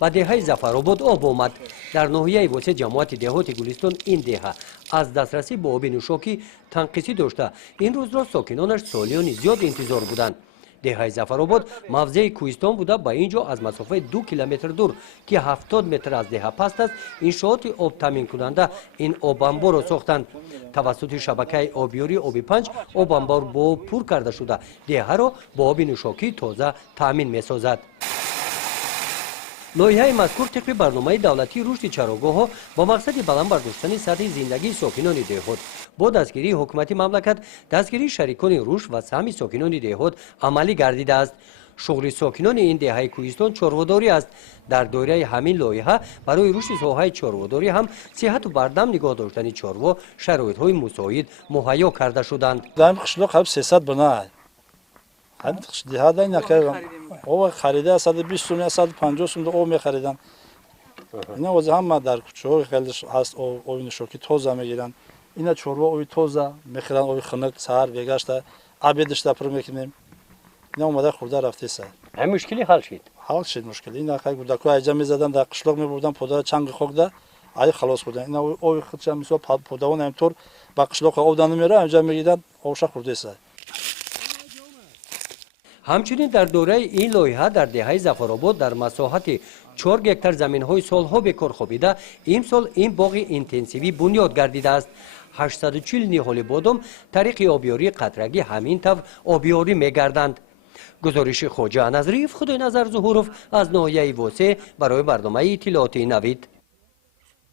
ба деҳаи Зафаробод об омад. дар ноҳияи восе ҷамоати деҳоти Гулистон ин деҳа аз дастрасӣ ба оби нӯшокӣ танқисӣ дошта, ин рӯзро сокинонаш солиёни зиёд интизор буданд. деҳаи Зафаробод мавзеи кӯҳистон буда ба ин ҷо аз масофаи 2 километр дур ки 70 метр аз деҳа паст аст, иншооти обтаъминкунанда ин обамборро сохтанд. тавассути шабакаи обёрии оби 5 обамбор бо об пур карда шуда деҳаро бо оби нӯшокии тоза таъмин месозад. лоиҳаи мазкур тибқи барномаи давлатии рушди чарогоҳҳо ба мақсади баланд бардоштани сатҳи зиндагии сокинони деҳот бо дастгирии ҳукумати мамлакат дастгирии шарикони рушд ва саҳми сокинони деҳот амалӣ гардидааст. шуғли сокинони ин деҳаи кӯҳистон чорводорӣ аст. дар доираи ҳамин лоиҳа барои рушди соҳаи чорводорӣ ҳам сиҳату бардам нигоҳ доштани чорво шароитҳои мусоид муҳайё карда шуданд. دیهات این که او خریده 120 سوم 150 سوم او می‌خریدن. اینا واسه هم در کوچه خیلیش هست او نشوکی توزه میگیرن. اینا چوروا اوی توزه می‌خرن اوی خنک سحر بگشته عبیدش دپر میکنیم. اینا اومده خورده رفته سر. هم مشکلی حل شد. حل شد مشکلی. اینا خیلی بود که اجازه می‌زدن در قشلاق می‌بردن پودا چنگ خوگده ای خلاص بودن. اینا اوی خودش می‌سو پوداون همطور با قشلاق اودان میره اونجا می‌گیرن اوشا خورده سر. ҳамчунин дар дораи ин лоиҳа дар деҳаи Зафаробод дар масоҳати 4 гектар заминҳои солҳо бекор хобида имсол ин боғи интенсивӣ бунёд гардидааст. 840 ниҳоли бодом тариқи обёрии қатрагӣ ҳамин тавр обёрӣ мегарданд. гузориши хоҷа Назриев, Худойназар Зуҳуров аз ноҳияи Восе барои барномаи иттилооти Навид.